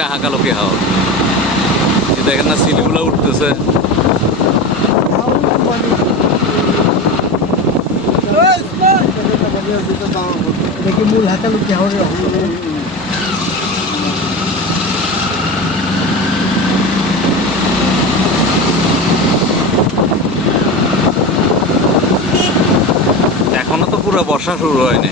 এটা হাঁকালুকি হাওয়া। দেখেন না সিলিগুলো উঠতেছে। মূল হাতালুকি হাওয়ার এখনও তো পুরো বর্ষা শুরু হয়নি।